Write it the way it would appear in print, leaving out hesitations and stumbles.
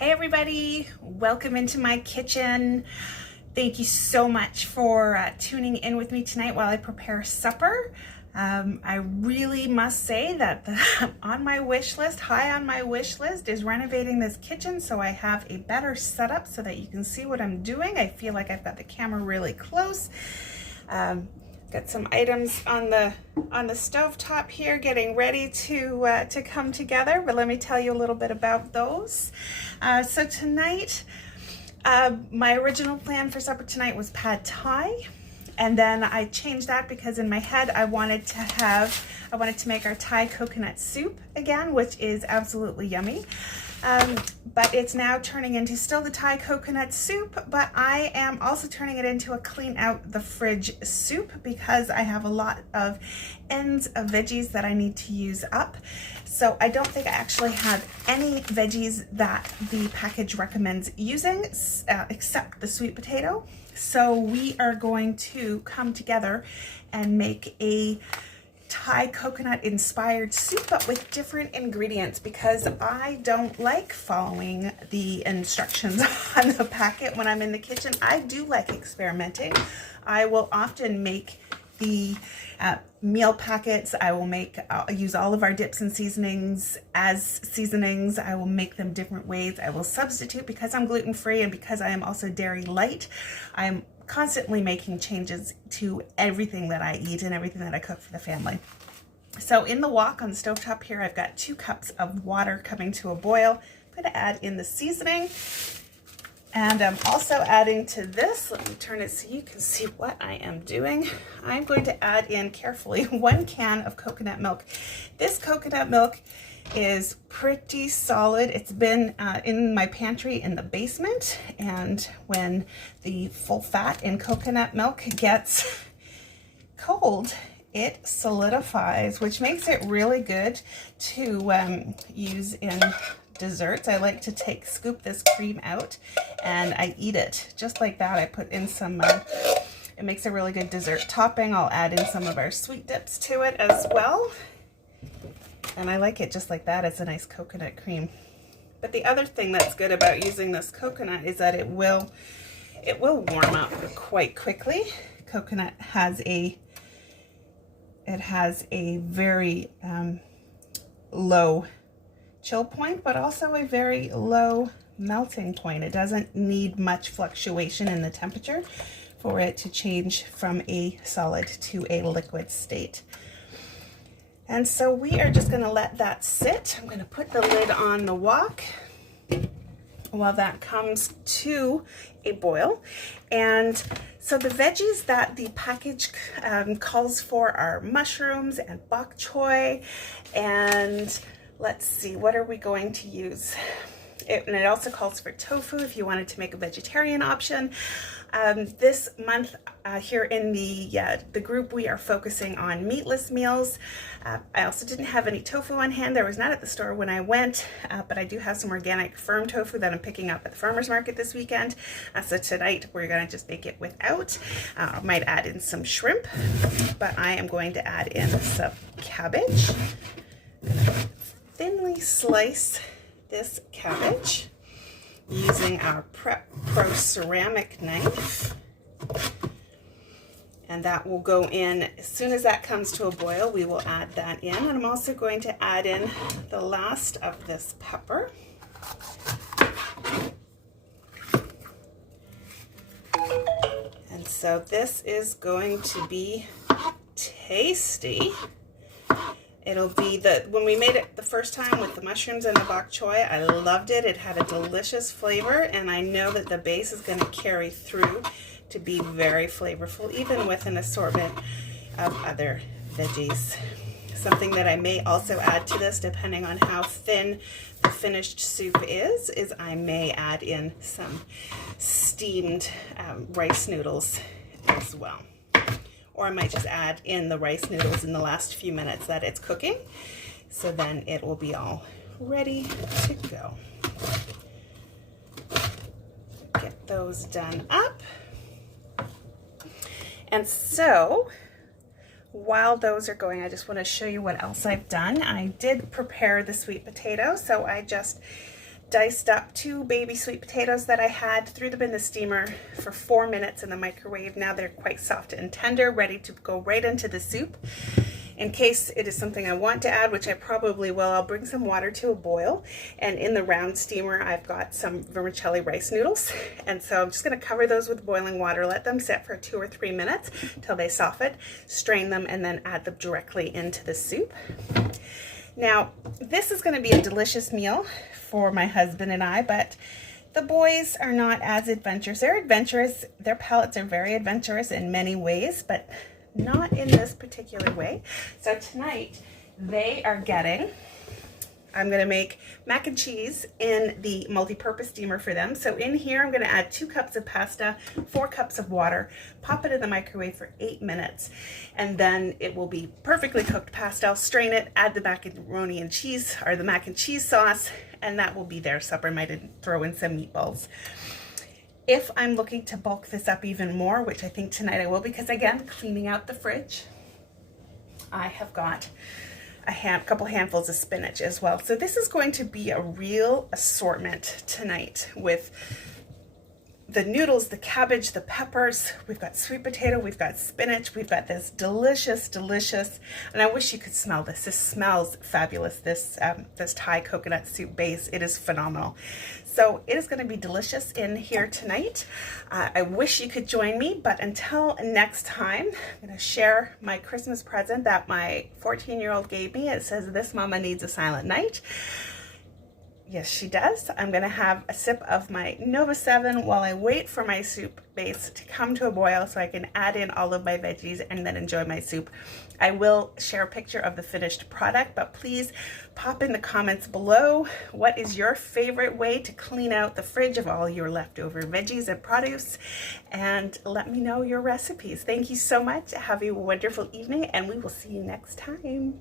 Hey everybody, welcome into my kitchen. Thank you so much for tuning in with me tonight while I prepare supper. I really must say that on my wish list, high on my wish list is renovating this kitchen so I have a better setup so that you can see what I'm doing. I feel like I've got the camera really close. Got some items on the stovetop here getting ready to come together, but let me tell you a little bit about those. So tonight, my original plan for supper tonight was pad thai, and then I changed that because in my head I wanted to make our Thai coconut soup again, which is absolutely yummy. But it's now turning into still the Thai coconut soup, but I am also turning it into a clean out the fridge soup because I have a lot of ends of veggies that I need to use up. So I don't think I actually have any veggies that the package recommends using except the sweet potato. So we are going to come together and make a Thai coconut inspired soup, but with different ingredients because I don't like following the instructions on the packet when I'm in the kitchen. I do like experimenting. I will often make the meal packets. I'll use all of our dips and seasonings as seasonings. I will make them different ways. I will substitute because I'm gluten-free and because I am also dairy light. I'm constantly making changes to everything that I eat and everything that I cook for the family. So in the wok on the stovetop here, I've got 2 cups of water coming to a boil. I'm going to add in the seasoning. And I'm also adding to this, let me turn it so you can see what I am doing. I'm going to add in carefully 1 can of coconut milk. This coconut milk is pretty solid. It's been in my pantry in the basement, and when the full fat in coconut milk gets cold, it solidifies, which makes it really good to use in desserts. I like to scoop this cream out and I eat it just like that. I put in some, it makes a really good dessert topping. I'll add in some of our sweet dips to it as well. And I like it just like that. It's a nice coconut cream. But the other thing that's good about using this coconut is that it will warm up quite quickly. Coconut has a very low chill point, but also a very low melting point. It doesn't need much fluctuation in the temperature for it to change from a solid to a liquid state. And so we are just going to let that sit. I'm going to put the lid on the wok while that comes to a boil. And so the veggies that the package calls for are mushrooms and bok choy, and let's see, what are we going to use? And it also calls for tofu if you wanted to make a vegetarian option. This month here in the group, we are focusing on meatless meals. I also didn't have any tofu on hand. There was not at the store when I went, but I do have some organic firm tofu that I'm picking up at the farmer's market this weekend. So tonight we're going to just make it without. I might add in some shrimp, but I am going to add in some cabbage. I'm going to thinly slice this cabbage using our Prep Pro ceramic knife, and that will go in as soon as that comes to a boil. We will add that in, and I'm also going to add in the last of this pepper. And so this is going to be tasty. It'll be when we made it the first time with the mushrooms and the bok choy, I loved it. It had a delicious flavor, and I know that the base is going to carry through to be very flavorful, even with an assortment of other veggies. Something that I may also add to this, depending on how thin the finished soup is I may add in some steamed rice noodles as well. Or I might just add in the rice noodles in the last few minutes that it's cooking. So then it will be all ready to go. Get those done up. And so while those are going, I just want to show you what else I've done. I did prepare the sweet potato, so I just diced up 2 baby sweet potatoes that I had, threw them in the steamer for 4 minutes in the microwave. Now they're quite soft and tender, ready to go right into the soup. In case it is something I want to add, which I probably will, I'll bring some water to a boil. And in the round steamer, I've got some vermicelli rice noodles. And so I'm just going to cover those with boiling water, let them sit for 2 or 3 minutes till they soften, strain them, and then add them directly into the soup. Now, this is going to be a delicious meal for my husband and I, but the boys are not as adventurous. They're adventurous. Their palates are very adventurous in many ways, but not in this particular way. So tonight they are getting, I'm going to make mac and cheese in the multi-purpose steamer for them. So in here I'm going to add 2 cups of pasta, 4 cups of water, pop it in the microwave for 8 minutes, and then it will be perfectly cooked pasta. I'll strain it, add the macaroni and cheese, or the mac and cheese sauce, and that will be their supper. I might throw in some meatballs. If I'm looking to bulk this up even more, which I think tonight I will, because again, cleaning out the fridge, I have got a couple handfuls of spinach as well. So this is going to be a real assortment tonight with the noodles, the cabbage, the peppers. We've got sweet potato, we've got spinach, we've got this delicious, and I wish you could smell this. This smells fabulous, this Thai coconut soup base. It is phenomenal. So it is going to be delicious in here tonight. I wish you could join me, but until next time, I'm going to share my Christmas present that my 14-year-old gave me. It says, "This mama needs a silent night." Yes, she does. I'm going to have a sip of my Nova 7 while I wait for my soup base to come to a boil so I can add in all of my veggies and then enjoy my soup. I will share a picture of the finished product, but please pop in the comments below. What is your favorite way to clean out the fridge of all your leftover veggies and produce? And let me know your recipes. Thank you so much. Have a wonderful evening, and we will see you next time.